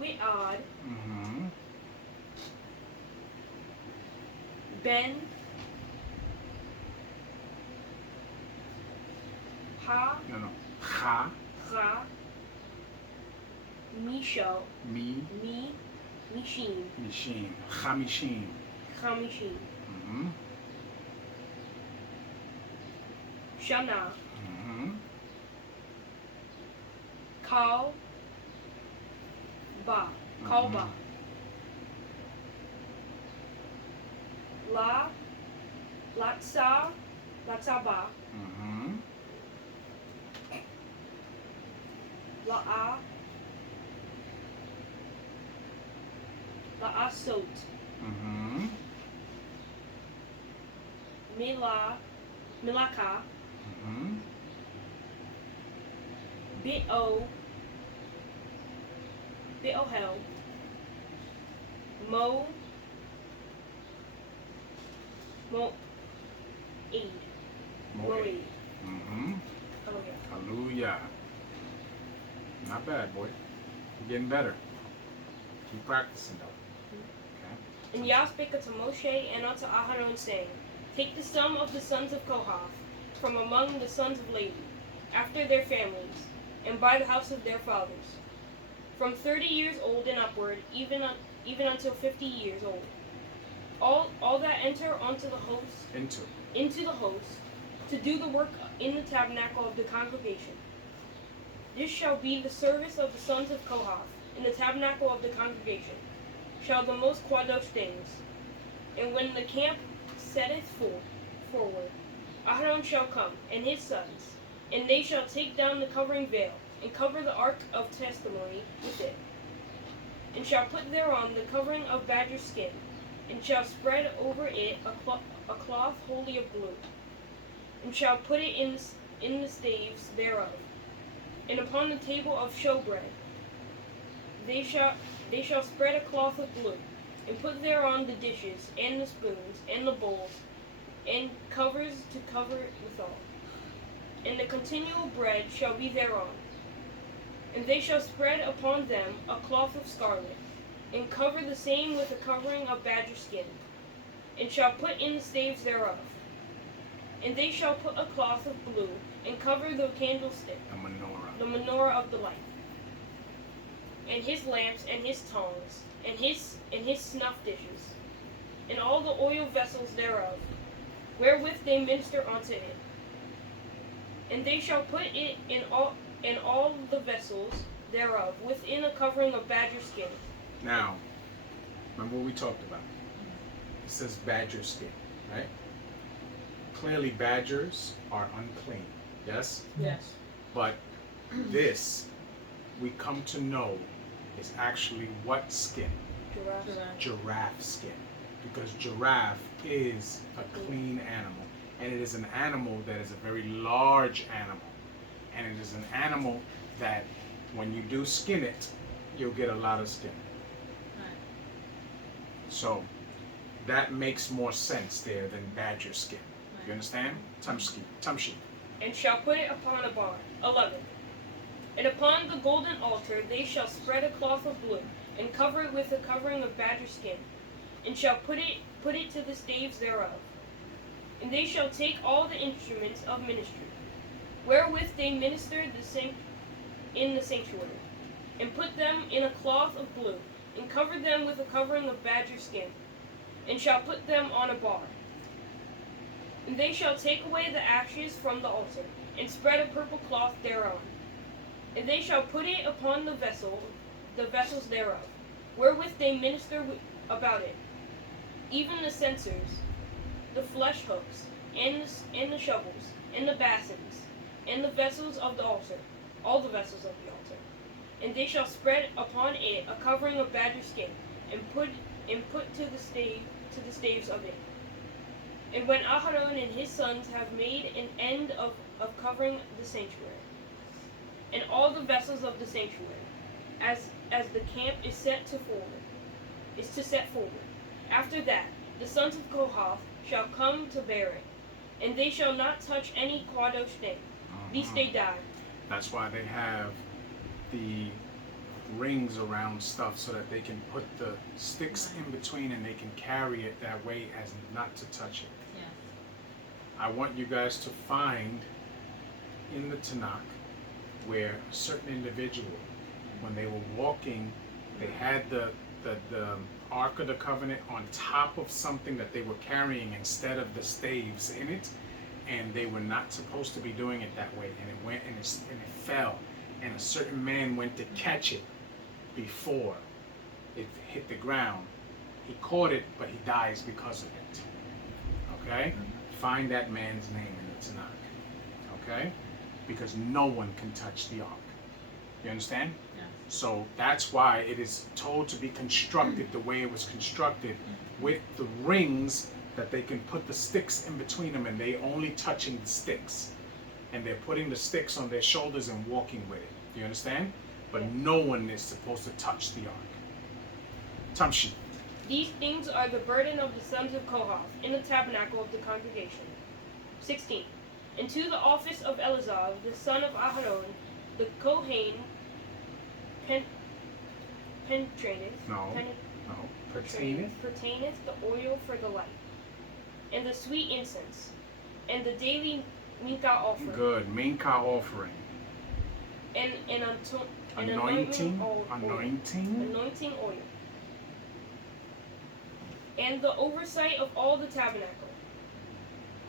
Wi'ad, Mm-hmm. Ben, Ha, No. Ha. Ra, Misho, Misheen. Mishim, Chamisheen. Chamishim, Mm-hmm. Shana, Mm-hmm. Kalba, Latsaba, Mm-hmm. La'asot, Mm-hmm. Milaka, Mm-hmm. Bitohel, Mo'ed, Mo'ed. Mm-hmm. Hallelujah. Hallelujah. Not bad, boy. You're getting better. Keep practicing, though. Okay. And Yah spake unto Moshe and unto Aharon, saying, Take the sum of the sons of Kohath from among the sons of Levi, after their families, and by the house of their fathers, from 30 years old and upward, even until 50 years old. All that enter onto the host, into the host, to do the work in the tabernacle of the congregation. This shall be the service of the sons of Kohath in the tabernacle of the congregation, shall the most Kwadosh days. And when the camp setteth forward, Aharon shall come, and his sons, and they shall take down the covering veil, and cover the ark of testimony with it. and shall put thereon the covering of badger skin, and shall spread over it a cloth wholly of blue, and shall put it in the staves thereof. And upon the table of showbread they shall spread a cloth of blue, and put thereon the dishes, and the spoons, and the bowls, and covers to cover it withal. And the continual bread shall be thereon. And they shall spread upon them a cloth of scarlet, and cover the same with a covering of badger skin, and shall put in the staves thereof. And they shall put a cloth of blue, and cover the candlestick, the menorah of the light, and his lamps, and his tongs, and his snuff dishes, and all the oil vessels thereof, wherewith they minister unto it. And they shall put it in all the vessels thereof, within a covering of badger skin. Now, remember what we talked about. It says badger skin, right? Clearly badgers are unclean, yes? Yes. But this, we come to know, is actually what skin? Giraffe skin. Because giraffe is a clean animal. And it is an animal that is a very large animal. And it is an animal that when you do skin it, you'll get a lot of skin. Right. So that makes more sense there than badger skin. You understand? Tumshi. And shall put it upon a bar. 11. And upon the golden altar they shall spread a cloth of blue, and cover it with a covering of badger skin, and shall put it to the staves thereof. And they shall take all the instruments of ministry, wherewith they minister in the sanctuary, and put them in a cloth of blue, and cover them with a covering of badger skin, and shall put them on a bar. And they shall take away the ashes from the altar, and spread a purple cloth thereon. And they shall put it upon the vessels thereof, wherewith they minister about it, even the censers, the flesh hooks, and the shovels, and the basins, and the vessels of the altar, all the vessels of the altar. And they shall spread upon it a covering of badger skin, and put to the staves of it. And when Aharon and his sons have made an end of covering the sanctuary, and all the vessels of the sanctuary, as the camp is to set forward. After that, the sons of Kohath shall come to bear it, and they shall not touch any kadosh thing, lest they die. That's why they have the rings around stuff so that they can put the sticks in between and they can carry it that way as not to touch it. Yes. I want you guys to find in the Tanakh where a certain individual, when they were walking, they had the Ark of the Covenant on top of something that they were carrying instead of the staves in it, and they were not supposed to be doing it that way, and it went and it fell, and a certain man went to catch it before it hit the ground. He caught it, but he dies because of it. Okay? Find that man's name in the Tanakh. Okay? Because no one can touch the Ark. You understand? Yeah. So that's why it is told to be constructed the way it was constructed, with the rings that they can put the sticks in between them, and they only touching the sticks. And they're putting the sticks on their shoulders and walking with it. You understand? But no one is supposed to touch the Ark. Tamshi. These things are the burden of the sons of Kohath in the tabernacle of the congregation. 16. And to the office of Eleazar, the son of Aharon, the Kohen, pertaineth the oil for the light, and the sweet incense, and the daily mincha offering. Good, mincha offering. And Anointing oil. And the oversight of all the tabernacle,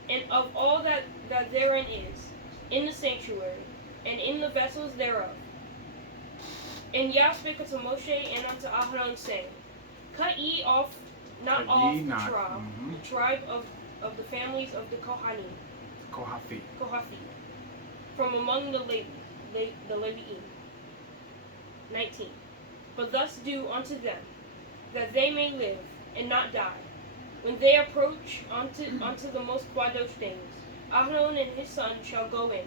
and of all that therein is, in the sanctuary, and in the vessels thereof. And Yah spake unto Moshe and unto Aharon, saying, Cut ye off the tribe of the families of the Kohathi, from among the Levi'im. 19. but thus do unto them, that they may live and not die. When they approach unto the most Kadosh things, Aaron and his son shall go in,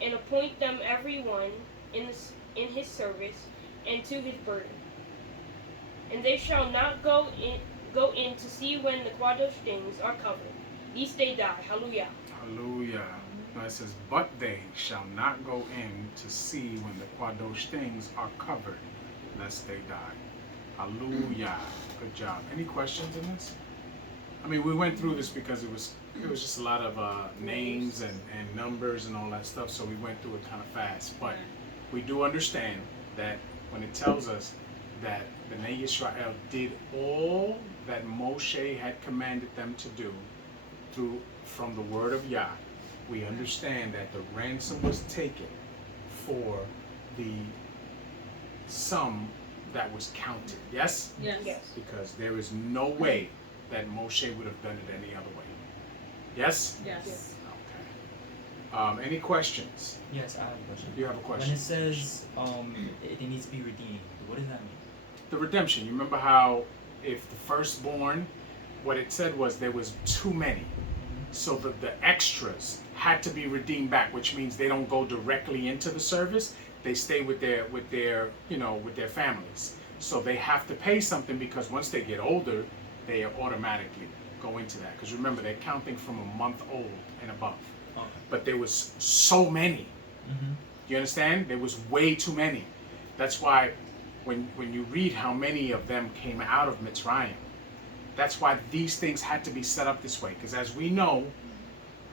and appoint them every one in his service and to his burden. And they shall not go in to see when the Kadosh things are covered, lest they die. Hallelujah. Hallelujah. Now it says, but they shall not go in to see when the Kadosh things are covered, lest they die. Hallelujah. Good job. Any questions in this? I mean, we went through this because it was just a lot of names and numbers and all that stuff, so we went through it kind of fast. But we do understand that when it tells us that Bnei Yisrael did all that Moshe had commanded them to do from the word of Yah, we understand that the ransom was taken for the sum that was counted. Yes? Yes. Because there is no way that Moshe would have done it any other way. Yes? Yes. Okay. Any questions? Yes, I have a question. You have a When question? it says it needs to be redeemed, what does that mean? The redemption. You remember how if the firstborn, what it said was there was too many. So the extras had to be redeemed back, which means they don't go directly into the service. They stay with their families. So they have to pay something because once they get older, they automatically go into that. Because remember, they're counting from a month old and above. Okay. But there was so many. Mm-hmm. You understand? There was way too many. That's why when you read how many of them came out of Mitzrayim, that's why these things had to be set up this way. Because as we know,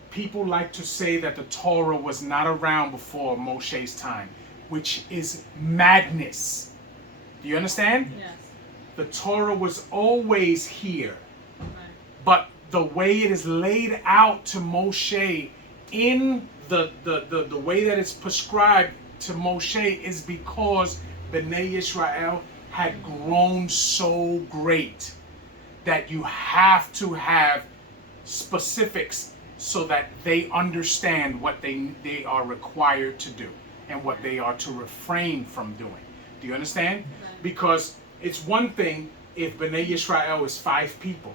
people like to say that the Torah was not around before Moshe's time, which is madness. Do you understand? Yes. The Torah was always here. Right. But the way it is laid out to Moshe in the way that it's prescribed to Moshe is because Bnei Yisrael had grown so great that you have to have specifics so that they understand what they are required to do and what they are to refrain from doing. Do you understand? Right. Because it's one thing if Bnei Yisrael is 5 people.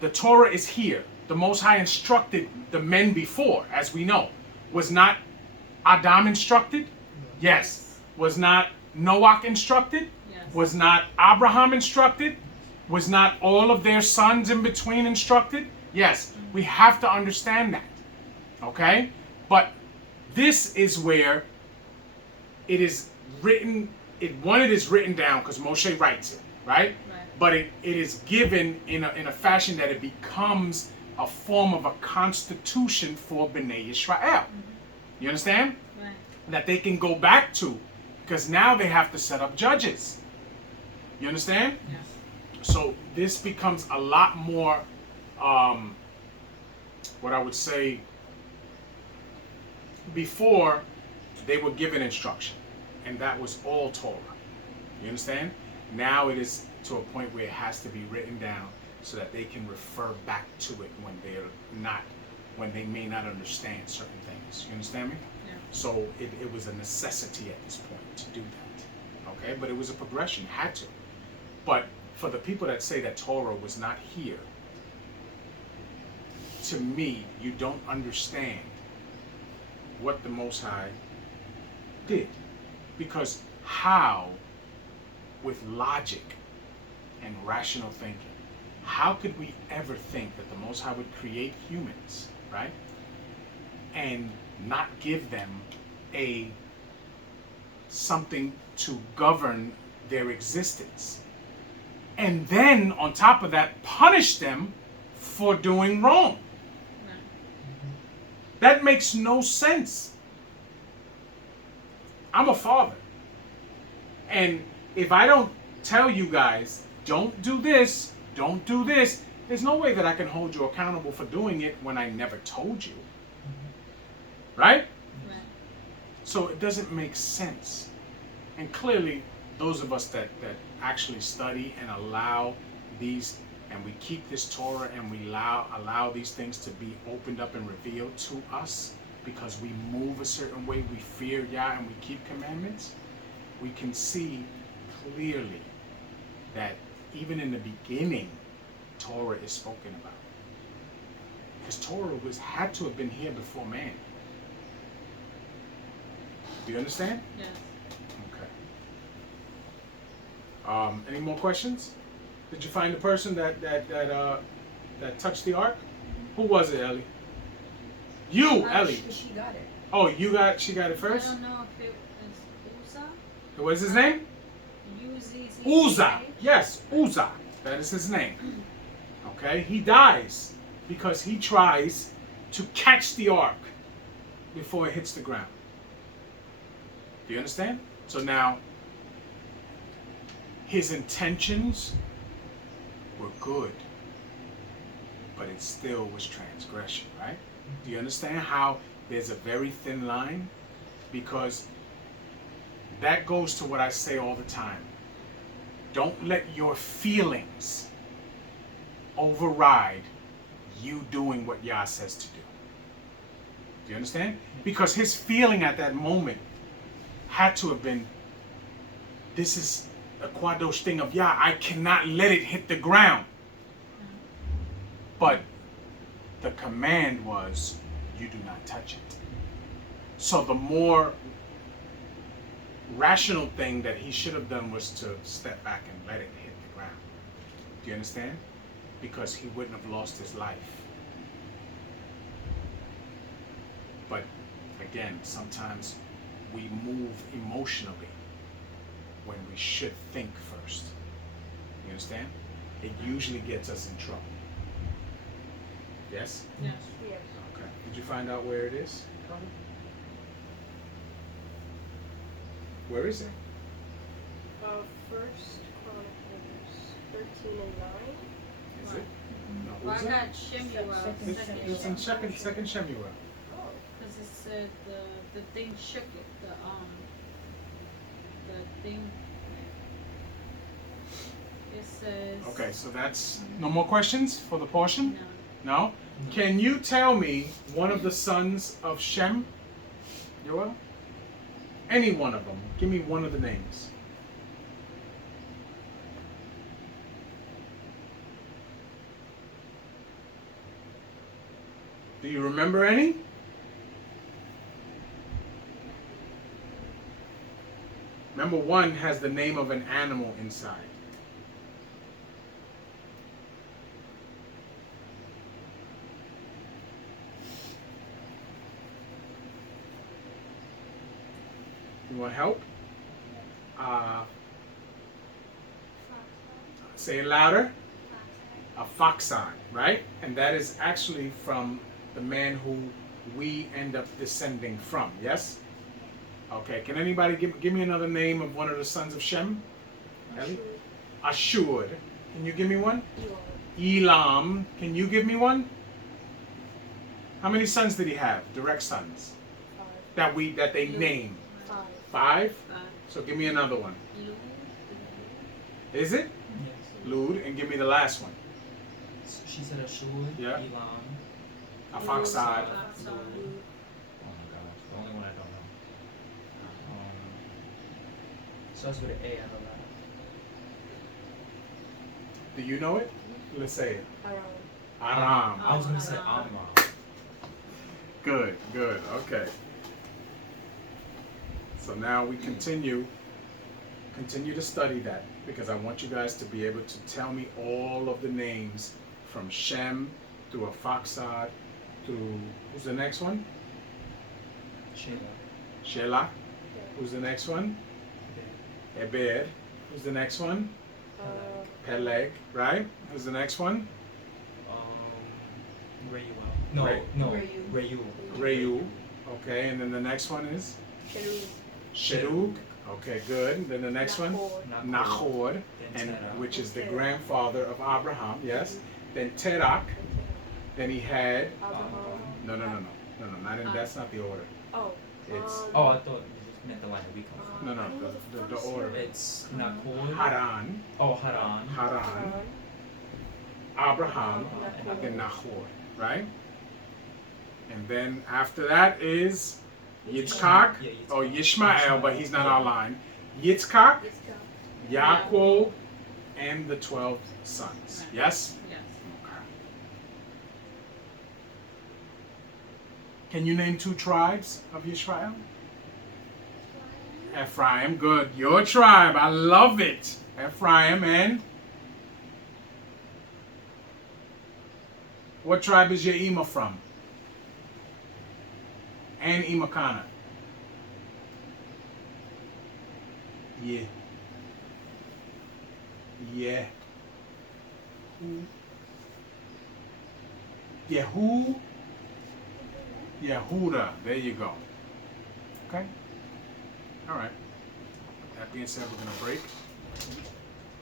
The Torah is here. The Most High instructed the men before, as we know. Was not Adam instructed? Yes. Was not Noach instructed? Yes. Was not Abraham instructed? Was not all of their sons in between instructed? Yes. We have to understand that. Okay? But this is where it is written, it is written down because Moshe writes it, right? But it is given in a fashion that it becomes a form of a constitution for Bnei Yisrael. You understand? Right. That they can go back to, because now they have to set up judges. You understand? Yes. So this becomes a lot more, what I would say, before they were given instruction, and that was all Torah. You understand? Now it is to a point where it has to be written down so that they can refer back to it when they may not understand certain things. You understand me? Yeah. So it was a necessity at this point to do that. Okay? But it was a progression, had to. But for the people that say that Torah was not here, to me, you don't understand what the Most High did. Because how, with logic and rational thinking, how could we ever think that the Most High would create humans, right? And not give them something to govern their existence. And then, on top of that, punish them for doing wrong. That makes no sense. I'm a father. And if I don't tell you guys, don't do this, there's no way that I can hold you accountable for doing it when I never told you. Right? Right. So it doesn't make sense. And clearly, those of us that actually study and allow these, and we keep this Torah and we allow these things to be opened up and revealed to us because we move a certain way, we fear Yah and we keep commandments, we can see clearly that even in the beginning, Torah is spoken about. Because Torah had to have been here before man. Do you understand? Yes. Okay. Any more questions? Did you find the person that touched the ark? Who was it, Ellie? You, Ellie. She got it. Oh, she got it first? I don't know if it was Uza. What's his name? U-Z-Z. Uzzah. Yes, Uzzah. That is his name. Okay? He dies because he tries to catch the ark before it hits the ground. Do you understand? So now, his intentions were good, but it still was transgression, right? Do you understand how there's a very thin line? Because that goes to what I say all the time. Don't let your feelings override you doing what Yah says to do. Do you understand? Because his feeling at that moment had to have been, this is a Kwadosh thing of Yah. I cannot let it hit the ground. But the command was, you do not touch it. So the more rational thing that he should have done was to step back and let it hit the ground. Do you understand? Because he wouldn't have lost his life. But again, sometimes we move emotionally when we should think first. You understand? It usually gets us in trouble. Yes? Yes. Yes. Okay. Did you find out where it is? Where is it? First Chronicles 13 and 9. Is it? No, Well, I Uzzah? got Shemuel. It's in second Shemuel. Because it said the thing shook it. The thing. It says. Okay, so that's no more questions for the portion? No. No? Can you tell me one of the sons of Shem? Yoel? Any one of them. Give me one of the names. Do you remember any? Remember, one has the name of an animal inside. You want help? Say it louder. A foxon, right? And that is actually from the man who we end up descending from, yes? Okay, can anybody give me another name of one of the sons of Shem? Ellie? Ashur. Can you give me one? Elam. Can you give me one? How many sons did he have? Direct sons. That they name. 5? So give me another one. Is it? Yes. Lud, and give me the last one. So she said Ashur, Yeah. Elam. Afaksad. Oh my gosh, the only one I don't know. Starts with an A out of that. Do you know it? Let's say it. Aram. Aram. I was gonna say Amram. Good, good. Okay. So now we continue to study that, because I want you guys to be able to tell me all of the names from Shem through Afaksad through, who's the next one? Sheila. Shelah. Who's the next one? Eber. Who's the next one? Peleg, right? Who's the next one? Reuel. No, Ray- no. Reu. Reu. Reu. Okay, and then the next one is Sherug. Okay, good. Then the next one? Nahor, Then and Terah. which is the grandfather of Abraham, yes. Then Terach. Then he had no, not in, that's not the order. Oh. It's Oh, I thought you just meant the line that we come from. no, the order. It's Nakor. Haran, Oh, Haran. Abraham, and Nahor, right? And then after that is Yitzchak, Yeah, or Yitzchak. Yishmael, but he's not our line. Yitzchak, Yaakov and the 12 sons. Right. Yes? Yes. Can you name 2 tribes of Yisrael? Ephraim, good. Your tribe, I love it. Ephraim and what tribe is your Ema from? And Emakana. Yeah. Yeah. Yehu. Yehuda. There you go. Okay? All right. That being said, we're going to break.